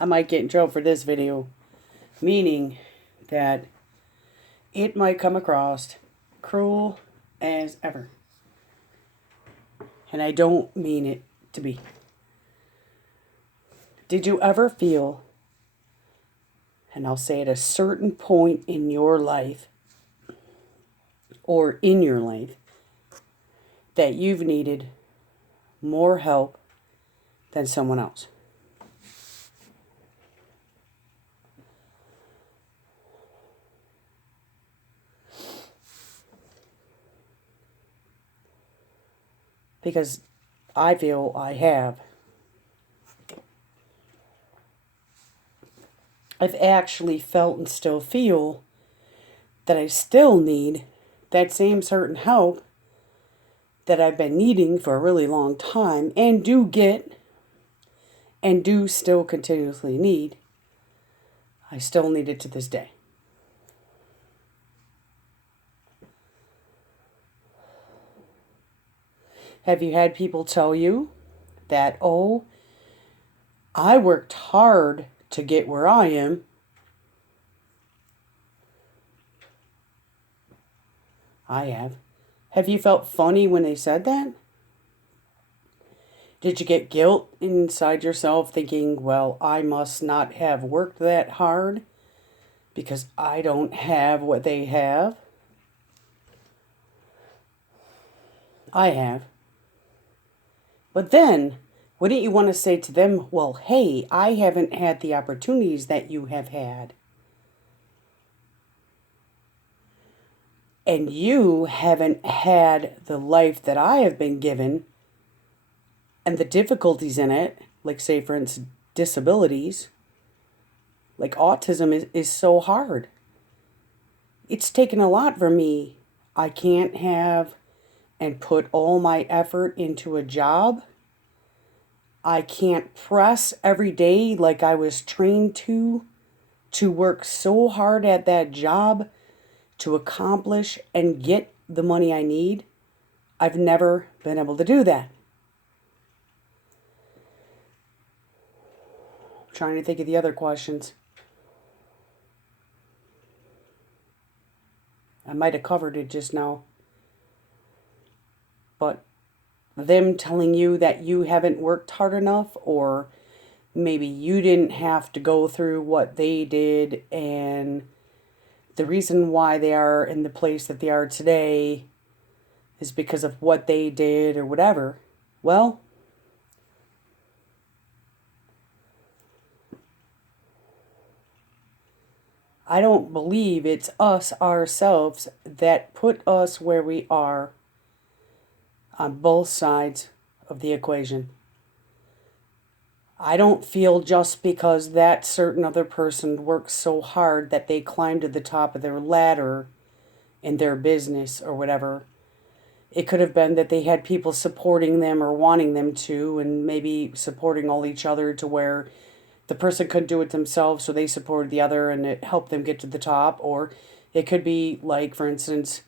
I might get in trouble for this video, meaning that it might come across cruel as ever. And I don't mean it to be. Did you ever feel, and I'll say at a certain point in your life, or in your life, that you've needed more help than someone else? Because I feel I have. I've actually felt and still feel that I still need that same certain help that I've been needing for a really long time and do get and do still continuously need. I still need it to this day. Have you had people tell you that, oh, I worked hard to get where I am? I have. Have you felt funny when they said that? Did you get guilt inside yourself thinking, well, I must not have worked that hard because I don't have what they have? I have. But then, wouldn't you want to say to them, well, hey, I haven't had the opportunities that you have had. And you haven't had the life that I have been given and the difficulties in it, like say for instance, disabilities, like autism is so hard. It's taken a lot for me. I can't have and put all my effort into a job. I can't press every day like I was trained to work so hard at that job to accomplish and get the money I need. I've never been able to do that. I'm trying to think of the other questions. I might have covered it just now. But them telling you that you haven't worked hard enough, or maybe you didn't have to go through what they did, and the reason why they are in the place that they are today is because of what they did or whatever. Well, I don't believe it's us ourselves that put us where we are on both sides of the equation. I don't feel just because that certain other person works so hard that they climbed to the top of their ladder in their business or whatever. It could have been that they had people supporting them or wanting them to, and maybe supporting all each other to where the person couldn't do it themselves, so they supported the other and it helped them get to the top. Or it could be like, for instance,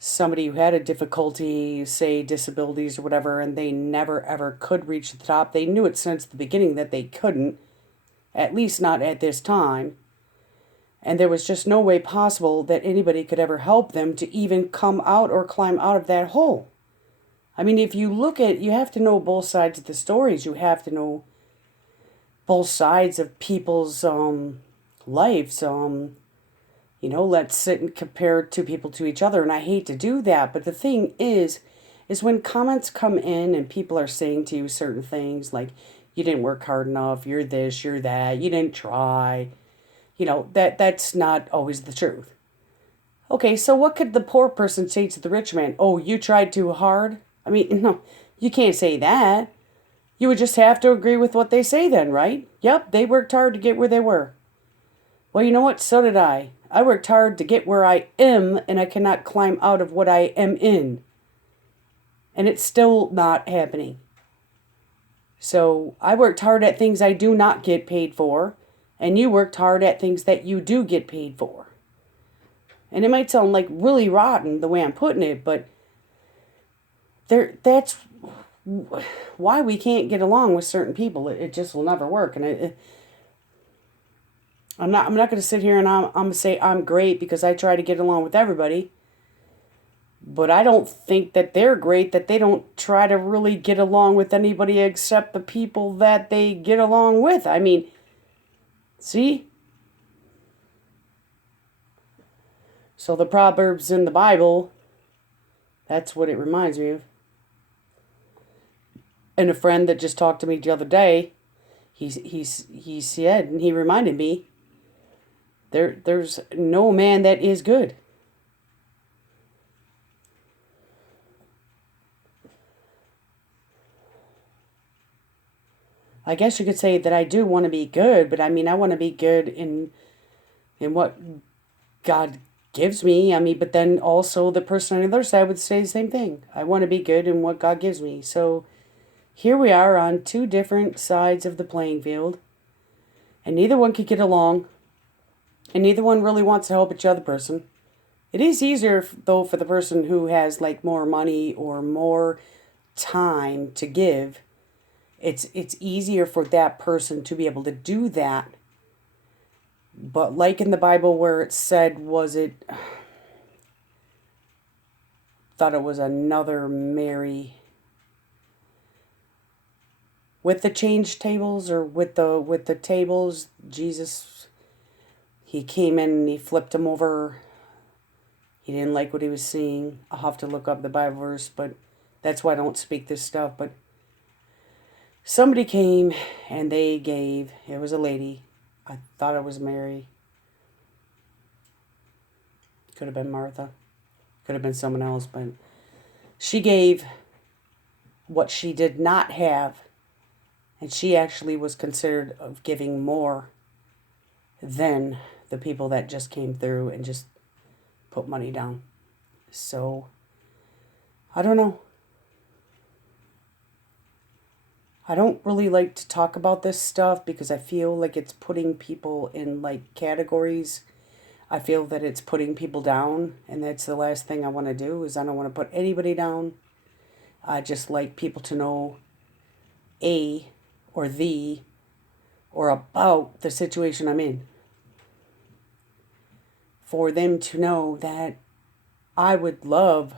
somebody who had a difficulty, say disabilities or whatever, and they never ever could reach the top. They knew it since the beginning that they couldn't, at least not at this time. And there was just no way possible that anybody could ever help them to even come out or climb out of that hole. I mean, if you look at, you have to know both sides of the stories. You have to know both sides of people's lives. Let's sit and compare two people to each other. And I hate to do that. But the thing is when comments come in and people are saying to you certain things like, you didn't work hard enough, you're this, you're that, you didn't try. That's not always the truth. Okay, so what could the poor person say to the rich man? Oh, you tried too hard? I mean, no, you can't say that. You would just have to agree with what they say then, right? Yep, they worked hard to get where they were. Well, you know what? So did I. I worked hard to get where I am, and I cannot climb out of what I am in. And it's still not happening. So I worked hard at things I do not get paid for, and you worked hard at things that you do get paid for. And it might sound like really rotten the way I'm putting it, but that's why we can't get along with certain people. It just will never work. And I'm not going to sit here and I'm going to say I'm great because I try to get along with everybody. But I don't think that they're great, that they don't try to really get along with anybody except the people that they get along with. I mean, see? So the Proverbs in the Bible, that's what it reminds me of. And a friend that just talked to me the other day, he said, and he reminded me, there's no man that is good. I guess you could say that I do want to be good, but I mean, I want to be good in what God gives me. I mean, but then also the person on the other side would say the same thing. I want to be good in what God gives me. So here we are on two different sides of the playing field, and neither one could get along, and neither one really wants to help each other person. It is easier, though, for the person who has like more money or more time to give. It's easier for that person to be able to do that. But like in the Bible where it said, was it, thought it was another Mary with the change tables, or with the tables, Jesus, he came in and he flipped them over. He didn't like what he was seeing. I'll have to look up the Bible verse, but that's why I don't speak this stuff. But somebody came and they gave. It was a lady. I thought it was Mary. Could have been Martha. Could have been someone else, but she gave what she did not have, and she actually was considered of giving more than the people that just came through and just put money down. So, I don't know. I don't really like to talk about this stuff because I feel like it's putting people in like categories. I feel that it's putting people down, and that's the last thing I want to do. Is I don't want to put anybody down. I just like people to know a or the or about the situation I'm in. For them to know that I would love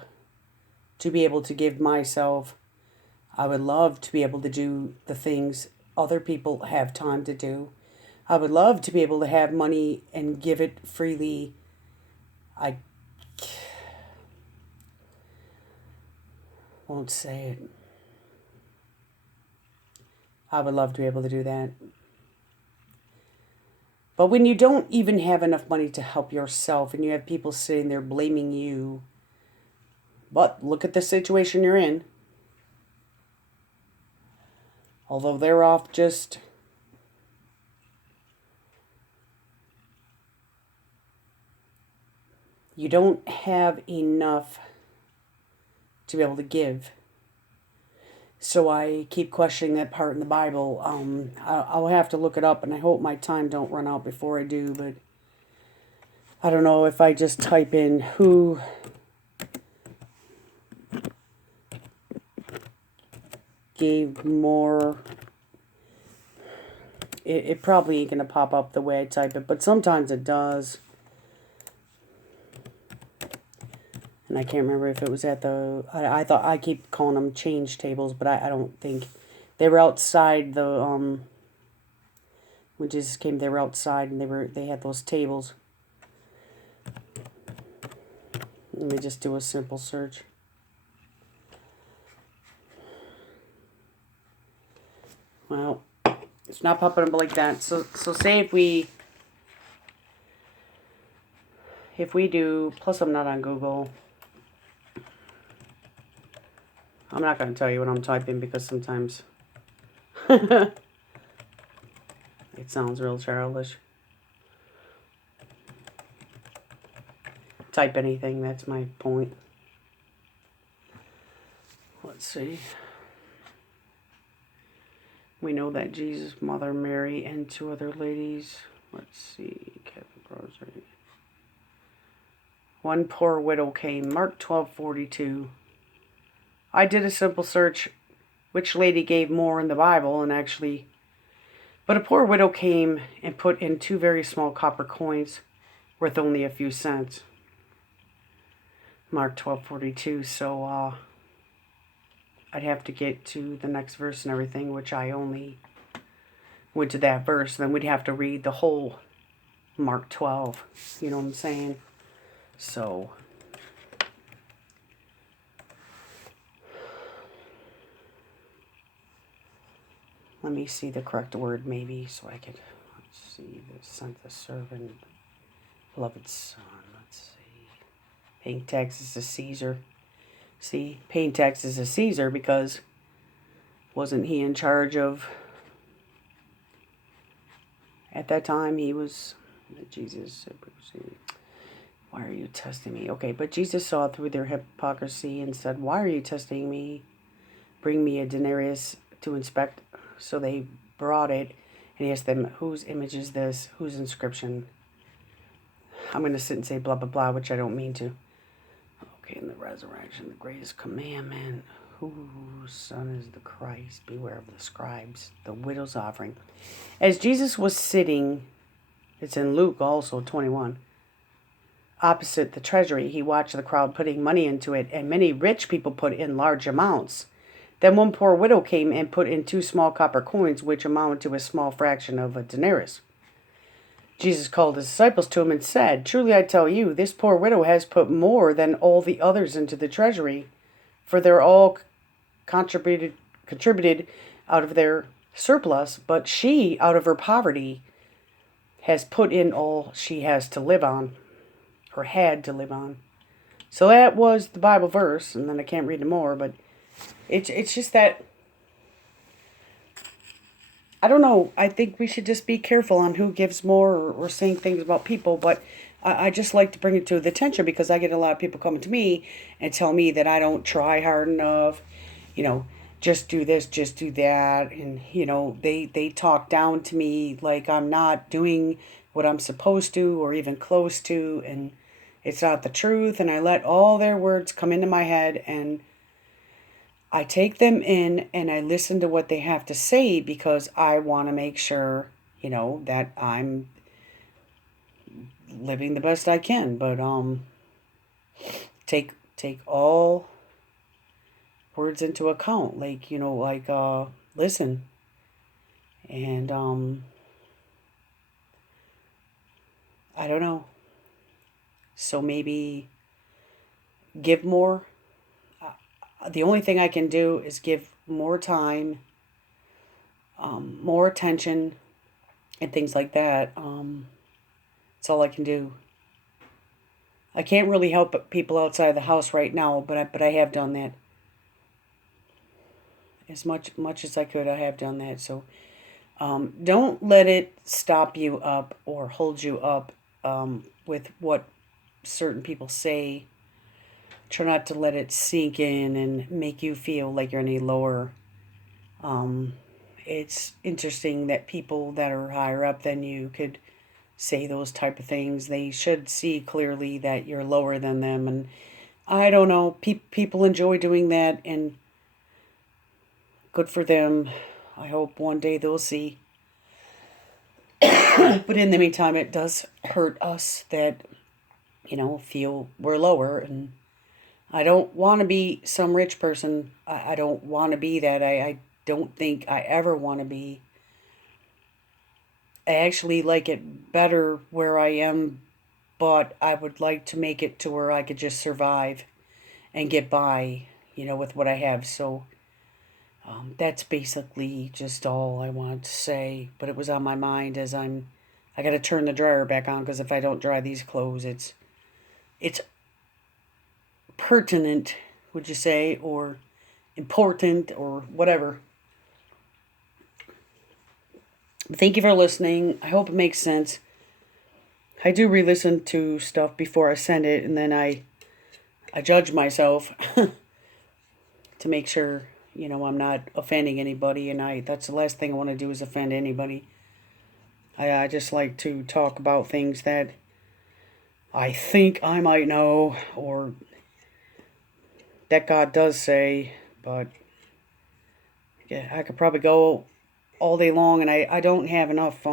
to be able to give myself. I would love to be able to do the things other people have time to do. I would love to be able to have money and give it freely. I won't say it. I would love to be able to do that. But when you don't even have enough money to help yourself and you have people sitting there blaming you, but look at the situation you're in. Although they're off just you don't have enough to be able to give. So I keep questioning that part in the Bible. I'll have to look it up, and I hope my time don't run out before I do. But I don't know if I just type in who gave more. It probably ain't gonna pop up the way I type it, but sometimes it does. And I can't remember if it was at the, I thought, I keep calling them change tables, but I don't think, they were outside the, when Jesus came, they were outside and they had those tables. Let me just do a simple search. Well, it's not popping up like that. So say if we do, plus I'm not on Google. I'm not going to tell you what I'm typing because sometimes it sounds real childish. Type anything, that's my point. Let's see. We know that Jesus, Mother Mary, and two other ladies. Let's see. Catholic Rosary. One poor widow came. Mark 12:42. I did a simple search which lady gave more in the Bible and actually. But a poor widow came and put in 2 very small copper coins worth only a few cents. Mark 12:42. So I'd have to get to the next verse and everything, which I only went to that verse. Then we'd have to read the whole Mark 12. You know what I'm saying? So let me see the correct word maybe so I could, let's see, sent the servant, beloved son, let's see, paying taxes to Caesar. See, paying taxes to Caesar because wasn't he in charge of, at that time he was, Jesus, why are you testing me? Okay, but Jesus saw through their hypocrisy and said, why are you testing me? Bring me a denarius to inspect. So they brought it, and he asked them, whose image is this? Whose inscription? I'm going to sit and say blah, blah, blah, which I don't mean to. Okay, in the resurrection, the greatest commandment. Whose son is the Christ? Beware of the scribes, the widow's offering. As Jesus was sitting, it's in Luke also, 21, opposite the treasury, he watched the crowd putting money into it, and many rich people put in large amounts. Then one poor widow came and put in 2 small copper coins, which amounted to a small fraction of a denarius. Jesus called his disciples to him and said, truly I tell you, this poor widow has put more than all the others into the treasury, for they're all contributed out of their surplus, but she, out of her poverty, has put in all she has to live on, or had to live on. So that was the Bible verse, and then I can't read more, but it's just that, I don't know, I think we should just be careful on who gives more or saying things about people, but I just like to bring it to the attention because I get a lot of people coming to me and tell me that I don't try hard enough, you know, just do this, just do that, and, you know, they talk down to me like I'm not doing what I'm supposed to or even close to, and it's not the truth, and I let all their words come into my head, and I take them in and I listen to what they have to say because I want to make sure, you know, that I'm living the best I can. But take all words into account. Like, you know, like listen. And I don't know. So maybe give more. The only thing I can do is give more time, more attention, and things like that. That's all I can do. I can't really help people outside the house right now, but I have done that. As much as I could, I have done that. So don't let it stop you up or hold you up with what certain people say. Try not to let it sink in and make you feel like you're any lower. It's interesting that people that are higher up than you could say those type of things. They should see clearly that you're lower than them. And I don't know, people enjoy doing that, and good for them. I hope one day they'll see. But in the meantime, it does hurt us that, you know, feel we're lower. And I don't want to be some rich person. I don't want to be that. I don't think I ever want to be. I actually like it better where I am, but I would like to make it to where I could just survive and get by, you know, with what I have. So that's basically just all I wanted to say. But it was on my mind as I got to turn the dryer back on because if I don't dry these clothes, it's pertinent, would you say, or important, or whatever. Thank you for listening. I hope it makes sense. I do re-listen to stuff before I send it, and then I judge myself to make sure, you know, I'm not offending anybody, and that's the last thing I want to do is offend anybody. I just like to talk about things that I think I might know, or that God does say, but Yeah, I could probably go all day long, and I don't have enough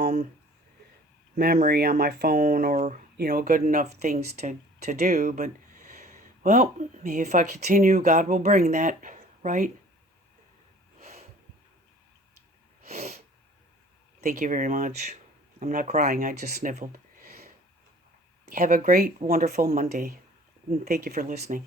memory on my phone, or good enough things to do. But well, if I continue, God will bring that, right? Thank you very much. I'm not crying, I just sniffled. Have a great, wonderful Monday, and thank you for listening.